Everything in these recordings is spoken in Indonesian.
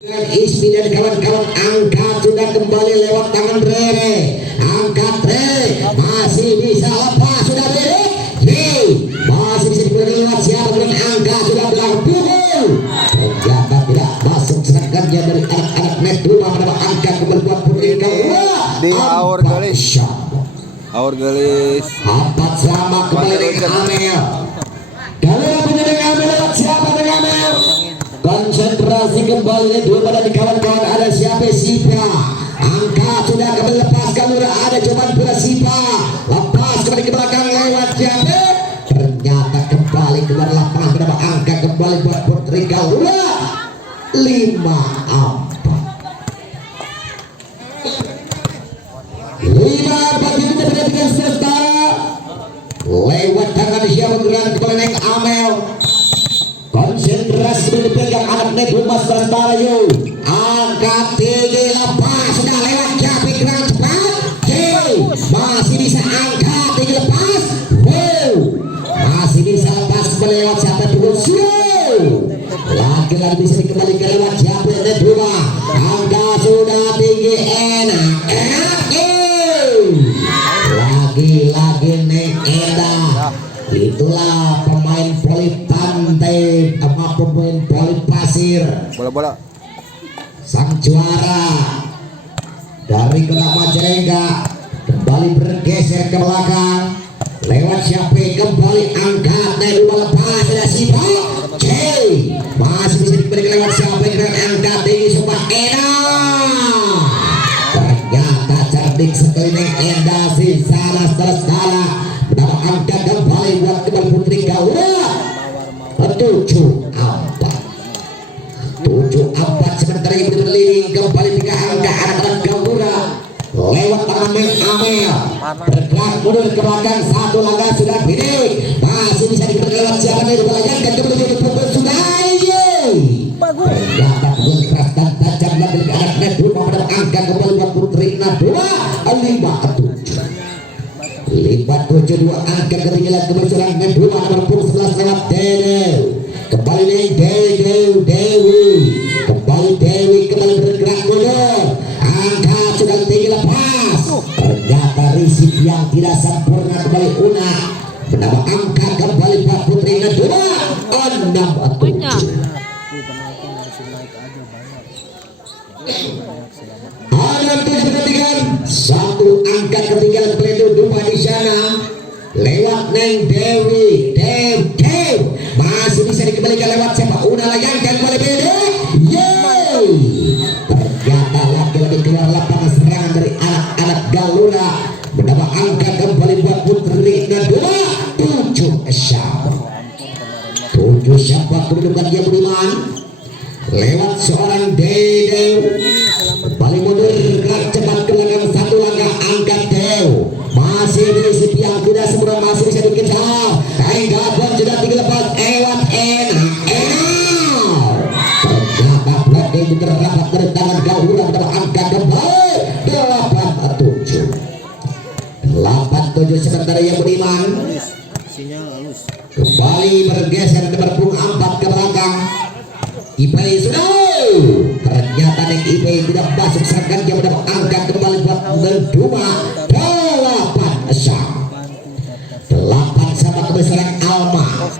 Ismi dan kawan-kawan angkat sudah kembali lewat tangan Rere. Angkat Rere masih bisa lepas sudah Rere. Masih bisa diberi lewat siapa dengan angkat sudah belakang pukul. Ternyata tidak masuk serangannya dari anak-anak Netuma pada angkat kembali buat Putri Garuda. Di Aur Galis. Aur Galis. Empat sama kembali dengan Amel. Garuda punya dengan Amel lewat siapa dengan Amel. Konsentrasi kembali dua pada di kawan-kawan ada siapa Sipa. Angkat sudah kembali lepas Garuda ada cobaan pula Sipa. Lepas kembali ke belakang lewat siapa. Ternyata kembali keluar lapangan berapa angka kembali buat Putri Garuda 5-4. Ini dengan setara lewat tangan siapa gerak kembali naik Amel. Konsentrasi dipegang anak Netuma sementara yuk. Angkat tinggi lepas sudah lewat capek gerak cepat. Masih bisa angkat tinggi lepas. Masih bisa lepas melewat siapa dulu. Lagi-lagi bisa dikembalikan lewat siapa Netuma. Angkat sudah tinggi enak. Lagi-lagi naik enak. Itulah pemain voli pantai sama pemain voli pasir. Bola-bola. Sang juara dari Kota Majalengka kembali bergeser ke belakang. Lewat siapa kembali angkat dari bola lepas ada Sipa. Masih bisa diberikan lewat siapa yang angkat tinggi sumpah enak. Ternyata cerdik sekali nih Enda si salah. Berapa angka kembali buat kembali Putri Garuda 7-4 sementara ini berkeliling kembali 3 angka anak-anak Garuda lewat tangan Amel bergerak mundur ke belakang 1 langkah sudah bidik masih bisa diberikan lewat siapa nih dibalayangkan kembali ke pukul sudah ternyata pukul keras dan tajam lagi ke anak Netuma pada angka kembali buat Putri Garuda 5-7 dua angka ketinggalan kebersihan Netuma nomor 11 lewat Dewi kembali nih Dewi kembali Dewi kembali bergerak mundur angka sudah tinggi lepas ternyata risik yang tidak sempurna kembali Una menambah angka kembali buat Putri Netuma 6-7. Ada ketinggalan 1 angka ketinggalan pelindung Duma di sana lewat Neng Dewi masih bisa dikembalikan lewat siapa Una layangkan kembali Bede ternyata lagi keluar lapangan serangan dari anak-anak Garuda menambah angka kembali buat Putri Netuma 7 siapa kedudukan dia Budiman lewat seorang Dew kembali mundur gerak cepat ke belakang 1 langkah angkat Dew masih di yang tidak sempurna masih bisa dikejar Gabon sudah tinggi lepas lewat enak ternyata Blade juga rapat dari tangan Garuda terangkat kembali 8-7 sementara yang Budiman kembali bergeser nomor 4 ke belakang Ipai sudah ternyata Neng Ipai tidak masuk serangan dia mendapat angkat kembali buat Netuma 8 sama kebesaran Alma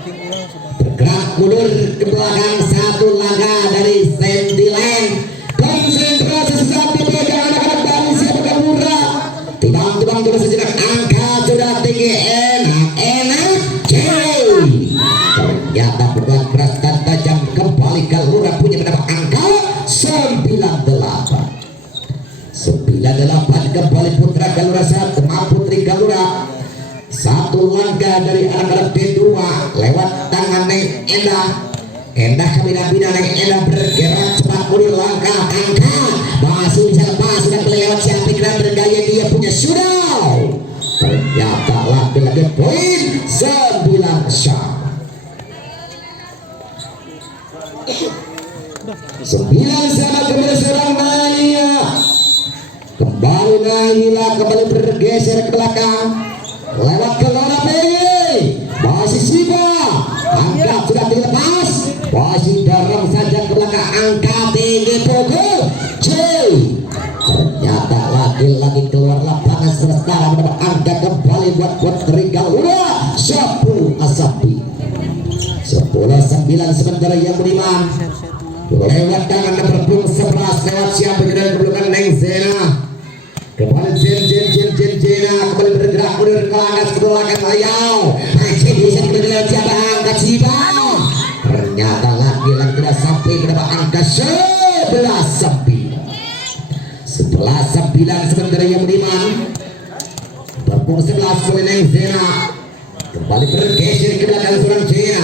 bergerak mundur ke belakang 1 langkah dari Sendilen konsentrasi sesaat dipegang anak-anak dari siapa Garuda timbang terus sejenak angka sudah tinggi enak ternyata beban keras dan tajam kembali Garuda punya mendapat angka 98 kembali Putra Garuda saat Putri Garuda 1 langkah dari anak-anak D2 lewat tangan Neng Endah kebina-bina Neng Endah bergerak cepat mundur langkah angkat masih bisa lepas dan lewat siapa kira bergaya dia punya sudah ternyata lagi poin 9 shot 9 sama kembali seorang Naila kembali bergeser ke belakang lewat ke Lora Pei masih Sipa angkat sudah dilepas masih dorong saja ke belakang angkat tinggi buat Putri Garuda 10 Asapi 10-9 sementara yang beriman lewat tangan nomor 11 lewat siapa yang berpelukan Neng Zena kembali Zena kembali bergerak mundur ke atas ke belakang Ayau masih bisa bergerak siapa angkat Siba ternyata lagi-lagi tidak sampai ke angka 11-9 sementara yang beriman berpung 11 oleh Neng Zena kembali bergeser ke belakang seorang Zena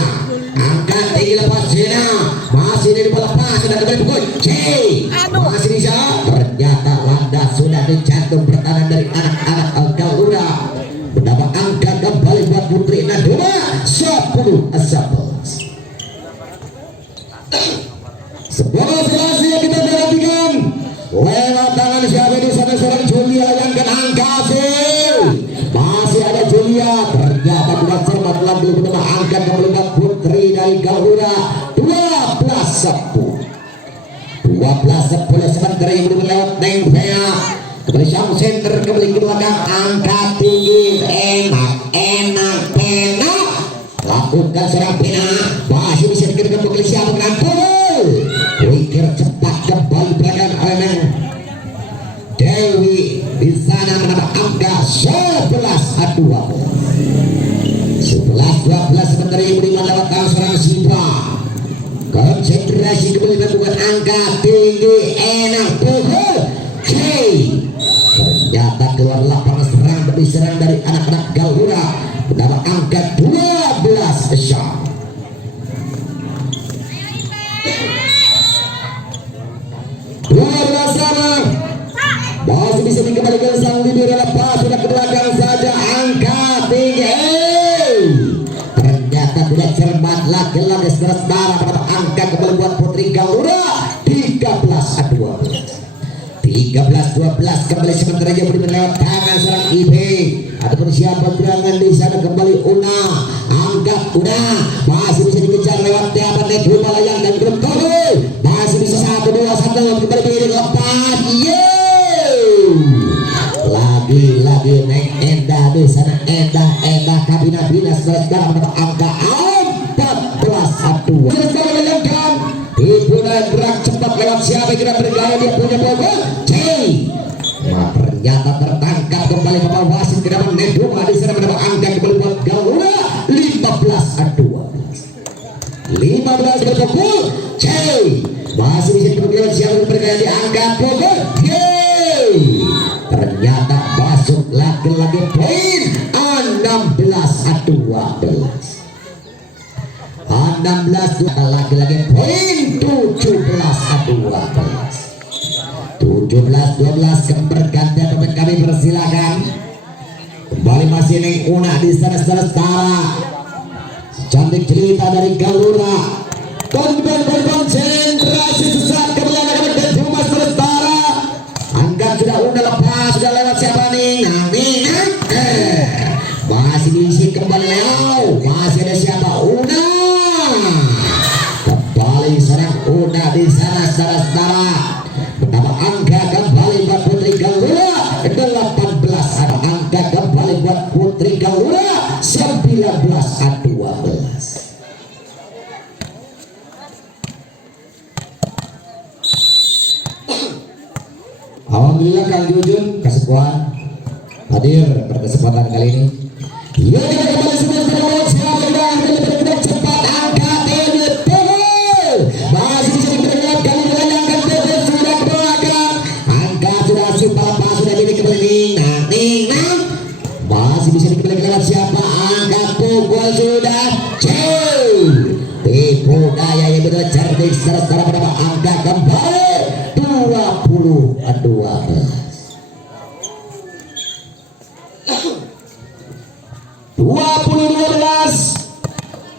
angkat tinggi lepas Zena masih di lepas sudah kembali pukul C masih bisa ternyata landas sudah dijantung pertahanan dari anak-anak Garuda mendapat angka kembali buat Putri Naduma 10 sebuah selasi yang kita perhatikan lewat tangan siapa di sana seorang Julia yang kena angka hasil masih ada Julia ternyata tidak cermat lagi menambah angka kembali buat Putri dari Garuda 12-10 sementara yang belum lewat Neng Vea kembali Syam Center kembali ke belakang angka tinggi enak lakukan serang pena masih bisa dikira kembali siapa dengan Pukul pikir cepat kembali belakang oleh Dewi di sana menambah angka 11-12 sementara yang beriman lewat tangan serang Siba konsentrasi kembali melakukan angka tinggi enak Pukul K ternyata keluar lapangan serang demi serang dari anak-anak Garuda mendapat angka 12 shot luar sana masih bisa dikembalikan sang bibir lepas sudah ke belakang saja angka tinggi ternyata tidak cermat lagi-lagi saudara pada angka kembali buat Putri Garuda 13-12 kembali sementara dia beri lewat tangan serang IP ataupun siapa gerangan di sana kembali Una angkat Una masih bisa dikejar lewat tiapan Nedu Malayang dan grup Kobe masih bisa 1-2-1 kembali pilih lepas lagi-lagi Neng Endah di sana Endah kabina sekarang mendapat angka 14-2 sekarang melayangkan Ibunan gerak cepat lewat siapa yang kira bergaya dia punya pokok C ternyata tertangkap kembali ke bawah wasit ke depan Neduma di sana mendapat angka kembali buat Garuda 15-12 berpukul C masih bisa dipukul siapa yang bergaya diangkat pokok Y ternyata masuk lagi-lagi poin 16-12 lagi-lagi poin 17-12 bergantian pemain kami persilakan kembali masih Neng Una di sana setara cantik cerita dari Garuda konsentrasi sesaat kemudian dan cuma setara angkat sudah Una lepas sudah lewat siapa nih masih diisi kembali Leo masih ada siapa Una kembali serang Una di sana saudara menambah angka kembali buat Putri Garuda 18 ada angka kembali buat Putri Garuda 19-12 Alhamdulillah Kang Jujun kesepuan hadir pada kesempatan kali ini ya kita kembali sebentar cepat angka tinggi masih bisa diberikan kali melayangkan bebek sudah ke belakang angka sudah super pas sudah jadi kembali Nang masih bisa dikembalikan lewat siapa angka pukul sudah tipu daya yang betul cerdik secara pada angka kembali 20-12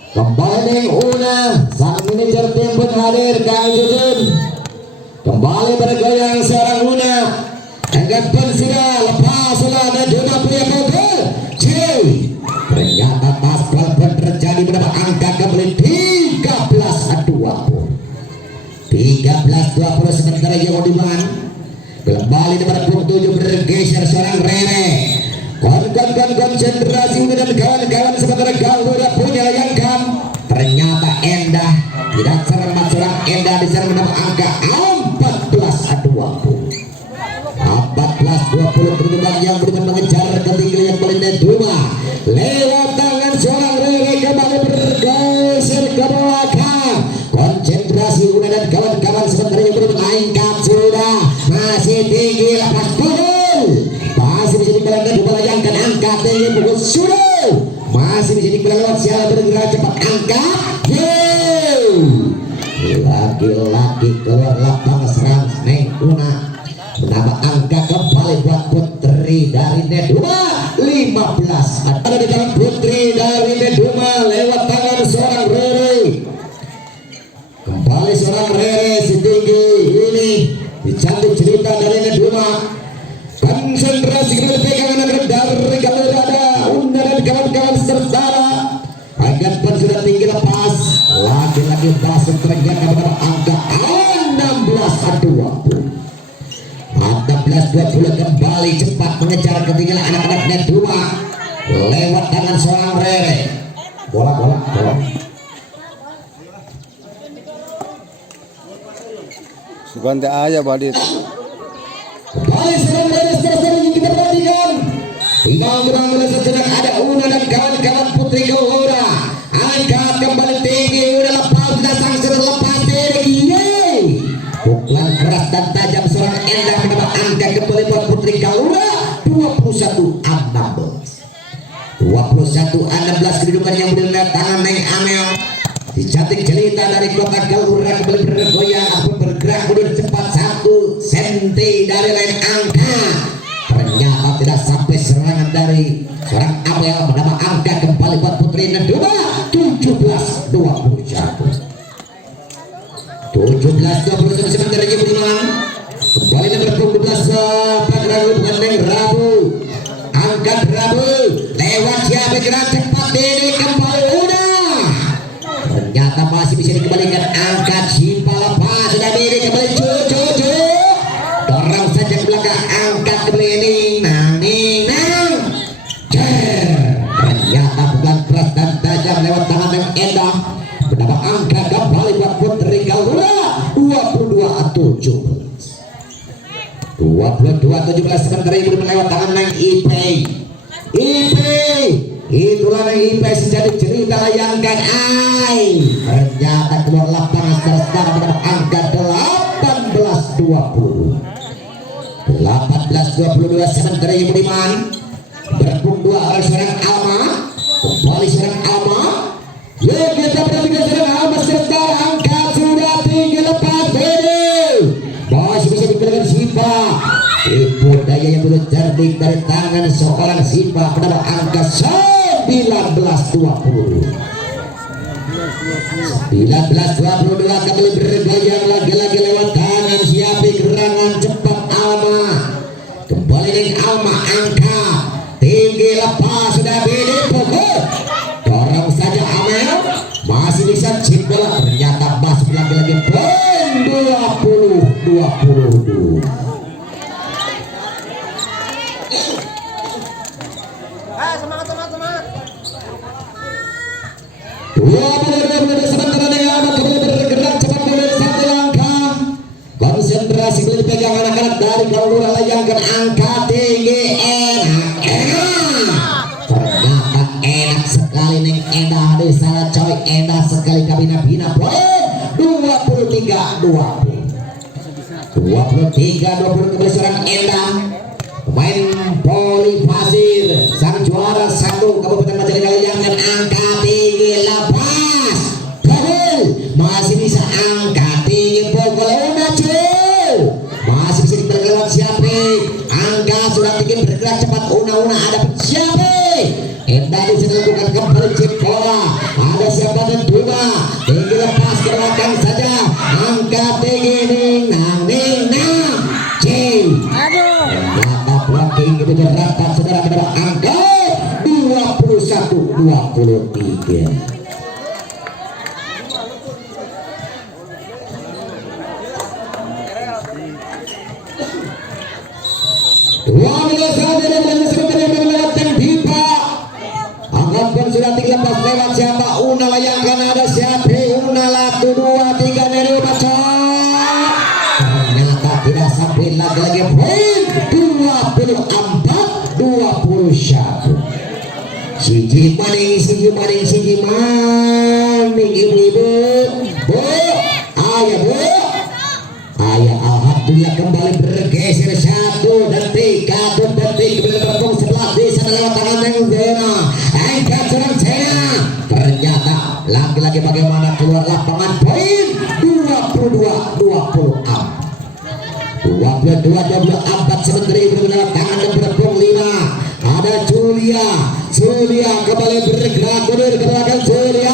kembali Neng Una sang manajer tim pun hadir Kang Jujun kembali bergoyang seorang Una angkat pun sudah lepas sudah dan juga punya pukul C ternyata taspal pun terjadi mendapat angka kembali 13-20 sementara yang Odiman kembali nomor 7 bergeser seorang Rere konsentrasi dan kawan-kawan sementara Garuda punya layangkan. Ternyata Endah tidak cermat seorang Endah di sana mendapat angka 14-20. 14-20 kedudukan yang berusaha mengejar ketinggian Belinda Duma lewat tangan seorang Rere kembali bergeser ke belakang. Konsentrasi Una dan kawan-kawan sementara yang bermainkan sudah masih tinggi lepas pukul masih bisa dibalangkan dibalayangkan angka tinggi pukul sudah masih bisa dibalangkan siapa bergerak cepat angka laki-laki keluar lapang serang Neng Una menambah angka kembali buat putri dari Neduma 15. Ada di tangan putri dari Neduma lewat tangan seorang Rere. Kembali seorang Rere setinggi ini dicantik cerita dari Neduma. Konsentrasi kedua pegangan dari Galerada Unda dan kawan-kawan serta anggapan sudah tinggi lepas. Laki-laki basket ternyata mendapat angka 16-20. 14-20 kembali cepat mengejar ketinggalan anak-anak Neduma lewat tangan seorang Rere. Bola. Ganti aja Badit. Kembali seorang Rere seterusnya yang kita perhatikan. Tinggal kurang sejenak ada Una dan kawan-kawan putri Garuda. Angkat kembali tinggi Una lepas datang sudah lepas tinggi. Pukulan keras dan tajam seorang Endah mendapat angka kembali buat putri Garuda 21-16. 21-16 kedudukan yang berada tangan Neng Amel. Dicantik jelita dari kota Garuda kembali bergoyang ataupun bergerak mundur cepat 1 senti dari lain angka. Ternyata tidak sampai serangan dari seorang Amel mendapat angka kembali buat putri Neduma 17-21. 17-20 sementara lagi Budiman kembali nomor 12 Pagragu bukan Neng Rabu. Angkat Rabu lewat siapa gerak cepat ini kembali udah. Ternyata masih bisa dikembalikan angkat Simpa lepas sudah diri kembali cucu dorong saja ke belakang angkat kembali Nang ternyata bukan keras dan tajam lewat tangan yang Endah mendapat angka kembali buat putri Garuda 22-17. 22-17 sementara ibu melewat tangan Neng Ipe. Itulah Neng Ipe sejadi cerita layangkan ternyata keluar lapangan sekarang mendapat angka 18-20. 18-22 sementara ibu Diman berpung dua oleh seorang Alma. Kembali seorang Alma. Ya kita perhatikan seorang Alma sementara angka sudah tinggi lepas ini. Masih bisa diberikan Simpa. Ibu daya yang begitu cerdik dari tangan seorang Simpa mendapat angka 19-20. 19-22 kembali bergoyang lagi-lagi lewat tangan siapa gerangan cepat Alma. Kembali dengan Alma angka tinggi lepas sudah bini pukul dorong saja Amel masih bisa chip bola ternyata masuk lagi-lagi poin 20-22. Sementara dengan Alma kembali bergerak cepat kembali satu langkah. Konsentrasi kembali dipegang anak-anak dari Garuda layangkan angka tinggi ternyata enak sekali Neng Endah di sana coy. Endah sekali kabina-bina poin 23-20. 23-20 kembali seorang Endah pemain Poli Pasir sang juara 1 Kabupaten Majalengka layangkan angka tinggi lepas pukul masih bisa angka tinggi pukul udah cuy masih bisa dibergerak siapa angka sudah tinggi bergerak cepat una ada siapa Endah bisa dilakukan kembali chip bola ada siapa dan dua tinggi lepas ke belakang saja angka tinggi nang tinggi berapa saudara mendapat angka 21-23. Dua menit saja dan sebentar yang melewat atas lewat siapa? Una layangkan ada siapa? Una 1 2 3 dari bacot. Ternyata tidak sampai lagi poin 24-21. Siji maning ibu-ibu. Bu, ayah bu. Ayah alhamdulillah kembali bergeser 1 detik bergabung sebelah di sana lewat tangan yang Zena. Angkat serang Zena. Ternyata lagi-lagi bagaimana keluar lapangan poin 22-24 sementara itu dalam tangan yang bergabung 5 ada Julia kembali bergerak mundur ke belakang Julia.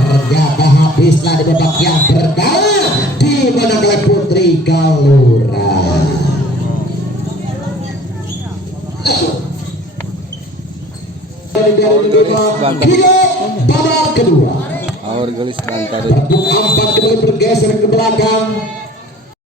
Ternyata habislah di babak yang pertama di mana oleh Putri Kalura. Babak kedua. Awal gelis bantar. Berduk 4 kembali bergeser ke belakang.